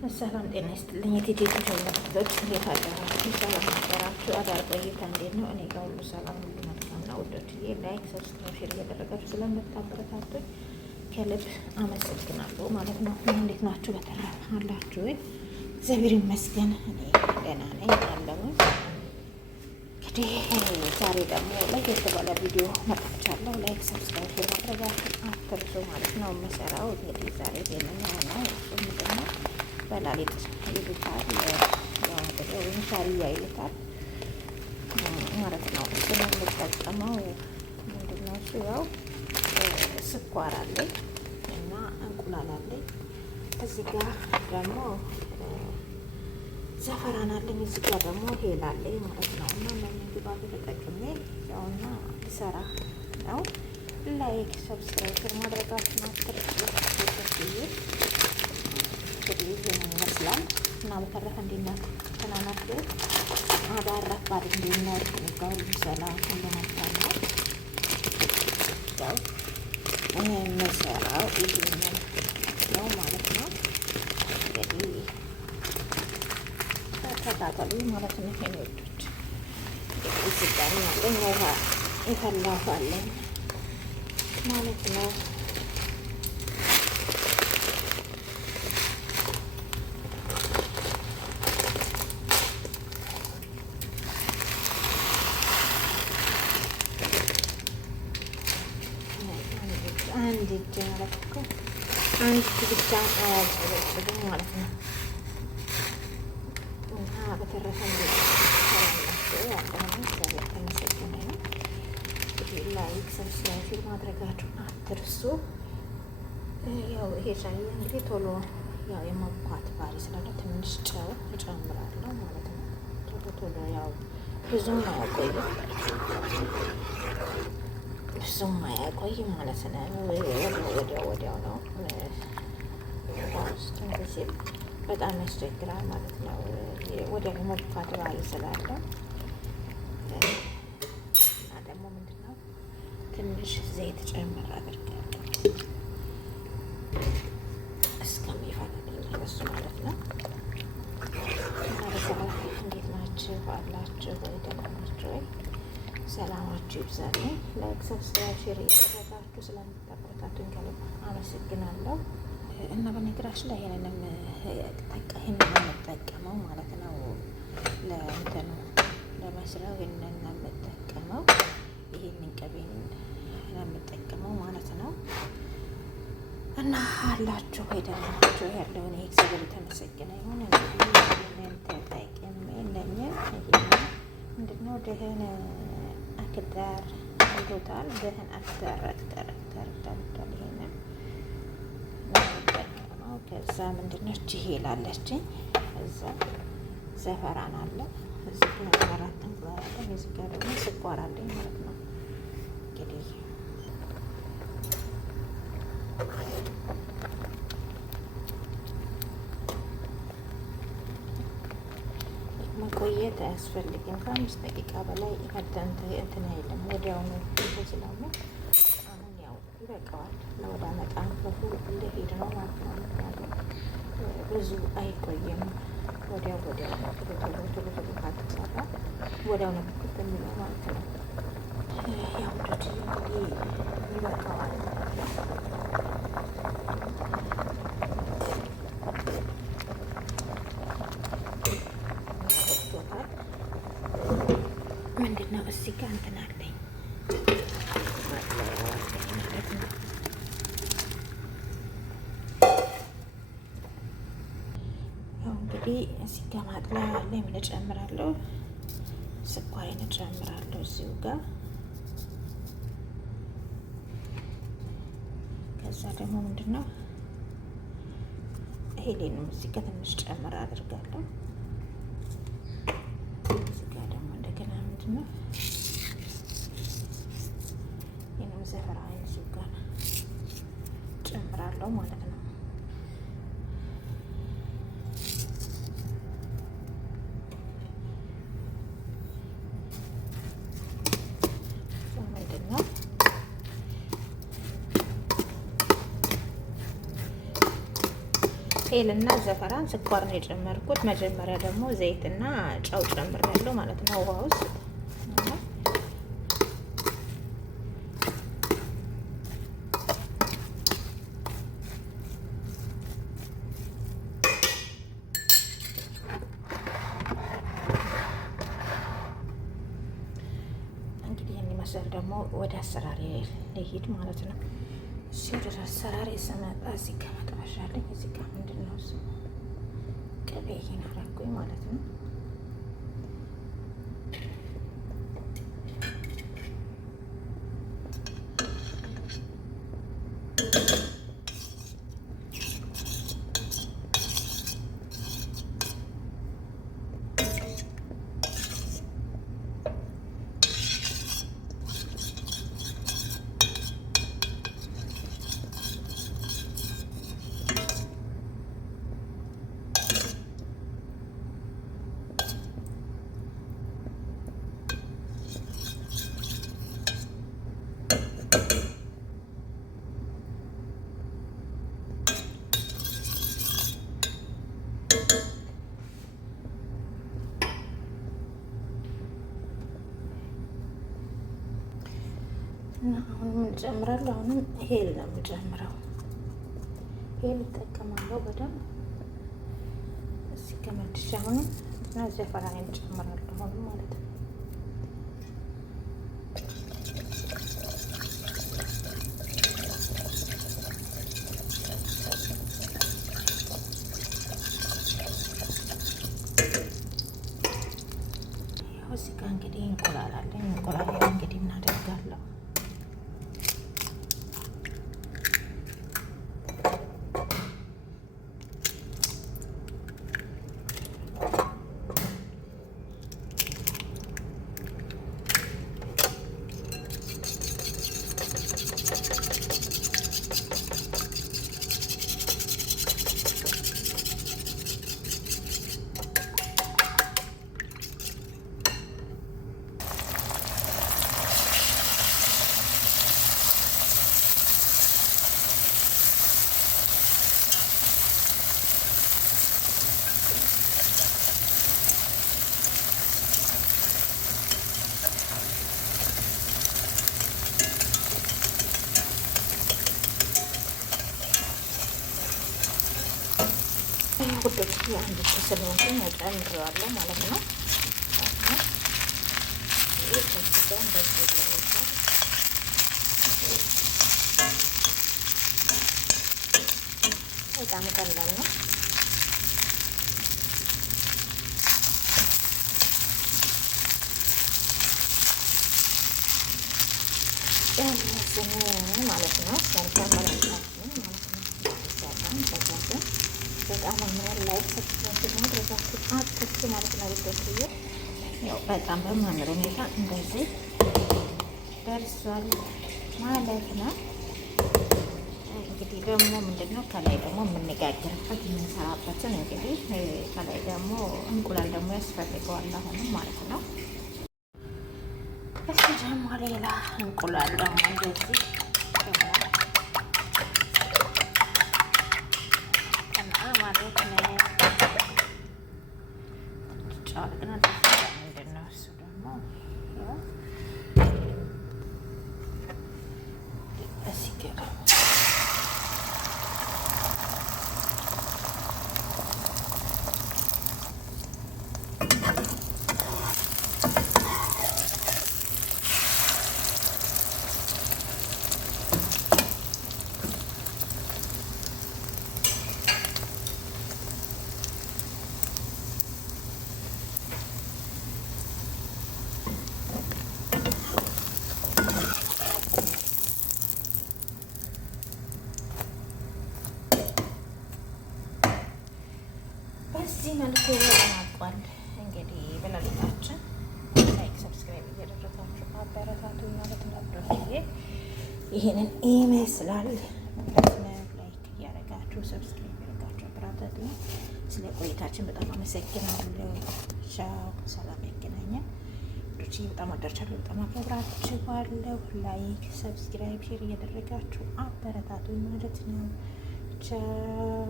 ሰላም ጤና ይስጥልኝ። የቴቴ ተመልካቾች እንዴት አደራችሁ? ሰላም አደራችሁ? አዳር ቆይታ እንዴት ነው? እኔ ጋር ሁሉ ሰላም፣ ሁሉ መልካም ነው። ውዶችዬ ላይክ፣ ሰብስክራይብ፣ ሼር እያደረጋችሁ ስለምታበረታቱኝ ከልብ አመሰግናለሁ ማለት ነው። እንዴት ናችሁ? በተረፈ አላችሁ ወይ? እግዚአብሔር ይመስገን እኔ ደህና ነኝ አለሁኝ። እንግዲህ ዛሬ ደግሞ ለየት ባለ ቪዲዮ መጥቻለሁ። ላይክ፣ ሰብስክራይብ ማድረጋችሁ አትርሱ ማለት ነው። የምሰራው እንግዲህ ዛሬ ይሄንን ነው። እሱ ምንድን ነው በላሊጥ ይሉታል፣ ወይም ሻሪያ ይሉታል ማለት ነው። እሱን የምጠቀመው ምንድን ነው እሱ ያው ስኳር አለኝ እና እንቁላል አለኝ። እዚህ ጋር ደግሞ ዘፈራን አለኝ። እዚህ ጋር ደግሞ ሄል አለኝ ማለት ነው። እና እነዚህ ግባት ተጠቅሜ ያውና ልሰራ ነው። ላይክ ሰብስክራይብ ማድረጋችሁን አትርሱ። እንግዲህ ይህንን ይመስላል እና በተረፈ እንዴት ናችሁ? ተናናችሁ አዳራት ባድ እንዲኖር ጋር ሰላም እንደመጣና ያው የምሰራው ይህንን ነው ማለት ነው። እንግዲህ ተከታተሉ ማለት ነው። ሄኖች እንግዲህ ስጋኝ ያለኝ ውሃ ይፈላፋለኝ ማለት ነው። አንድ እጅ ማለት እኮ አንድ ብቻ አያስፈልግም ማለት ነው። እና በተረፈ እግዚአብሔር ተመሰገነ ነው። እንግዲህ ላይክ ሰብስክራይብ ማድረጋችሁን አትርሱ። ያው ይሄ ሻይ እንግዲህ ቶሎ ያው የመብኳት ባህሪ ስላለ ትንሽ ጨው እጨምራለሁ ማለት ነው። ቶሎ ያው ብዙም አያቆይም ብዙም አያቆይ ማለት ነው። ወዲያው ነው ሲል በጣም ያስቸግራል ማለት ነው። ወዲያው የመብኳት ባህሪ ስላለ እና ደግሞ ምንድነው ትንሽ ዘይት ጨምር አድርጋለሁ እስከሚፈላልኝ እሱ ማለት ነው። እና በሰላም እንዴት ናችሁ? አላችሁ ወይ? ደህና ናችሁ ወይ? ሰላማችሁ ይብዛልኝ። ላይክ ሰብስክራይብ ሼር እያደረጋችሁ ስለምታበረታቱኝ ከልብ አመሰግናለሁ። እና በነገራችን ላይ ይሄንን የምጠቀመው ማለት ነው ለእንትኑ ለመስሪያው ይሄንን የምጠቀመው ይሄንን ቅቤን የምጠቀመው ማለት ነው። እና አላችሁ ወይ? ደህና ናችሁ? ያለውን እግዚአብሔር የተመሰገነ ይሁን። ይሄንን ተጠቅሜ ለኛ ምንድነው ደህና አክዳር ይሉታል። ደህን አክዳር ይሄንን ነው። ከዛ ምንድነች ይሄ ላለችኝ እዛ ዘፈራን አለ እዚህ ጋር አራት እንቁላል አለ። እዚህ ጋር ደግሞ ስኳር አለኝ ማለት ነው። እንግዲህ መቆየት አያስፈልግም። ከ5 ደቂቃ በላይ እንትን አይልም። ወዲያውኑ ስላለ አሁን ያው ይበቃዋል። ለወደ መጣን ክፍሉ እንደሄድ ነው ማለት ነው። ምክንያቱም ብዙ አይቆይም። ወዲያው ነው ቶሎ ካልተሰራ ወዲያው ነው ክፍት የሚለው ማለት ነው። ያው ዶች እንግዲህ ይበቃዋል። ምንድነው እዚህ ጋር እንትን አለኝ ማለት ነው። ያው እንግዲህ እዚህ ጋር ማጥለያ አለ። ምን እጨምራለሁ? ስኳሬን እጨምራለሁ እዚሁ ጋር። ከዛ ደግሞ ምንድነው ሄሌንም እዚህ ጋር ትንሽ ጨምር አድርጋለሁ። ይህንም ዘፈራ አይነት ጋር ጨምራለሁ ማለት ነው። ምንድነው ሄልና ዘፈራን ስኳር ነው የጨመርኩት። መጀመሪያ ደግሞ ዘይትና ጨው ጨምሬያለሁ ማለት ነው ውሃ ውስጥ መሰል ደግሞ ወደ አሰራሪ ልሂድ ማለት ነው። እሺ ወደ አሰራሪ ስመጣ እዚህ ጋር መጥበሻ አለኝ። እዚህ ጋር ምንድን ነው እሱ ቅቤ አደረኩኝ ማለት ነው። እና አሁን ምን ጨምራለሁ? አሁንም ሄል ነው የምጨምረው። ሄል እጠቀማለሁ በደንብ እዚህ ከመድሻ አሁንም እና ዘፈራን ጨምራለሁ አሁንም ማለት ነው። እዚህ ጋር እንግዲህ እንቁላል አለኝ። እንቁላል እንግዲህ ምን አደርጋለሁ? ጉዶች አንድ ስለሆንኩኝ እጨምረዋለሁ ማለት ነው። በጣም ቀላል ነው። ያለስን ማለት ነው። ሰርተን መለሳችን ማለት ነው። በጣም አምራል ላይ ሰክተን ማድረጋችሁ አጥቅት ማለት ነው። ልትወስዩ ያው በጣም በማምር ሁኔታ እንደዚህ ደርሷል ማለት ነው። እንግዲህ ደግሞ ምንድነው ከላይ ደግሞ የምንጋግርበት የምንሰራበትን እንግዲህ ከላይ ደግሞ እንቁላል ደግሞ ያስፈልገዋል አሁንም ማለት ነው። እሺ ደግሞ ሌላ እንቁላል ደግሞ እንደዚህ በዚህ መልኩ ተጠናቋል። እንግዲህ በሌሊታችን ላይክ ሰብስክራይብ እያደረጋችሁ አበረታቱ ማለት ነው። ይሄንን ይመስላል ማለት ነው። ላይክ እያደረጋችሁ ሰብስክራይብ እያደረጋችሁ አበረታቱ። ስለ ቆይታችን በጣም አመሰግናለሁ። ቻው፣ ሰላም ያገናኘን። ዶቺ በጣም ወዳችኋለሁ፣ በጣም አከብራችኋለሁ። ላይክ ሰብስክራይብ ሼር እያደረጋችሁ አበረታቱ ማለት ነው። ቻው።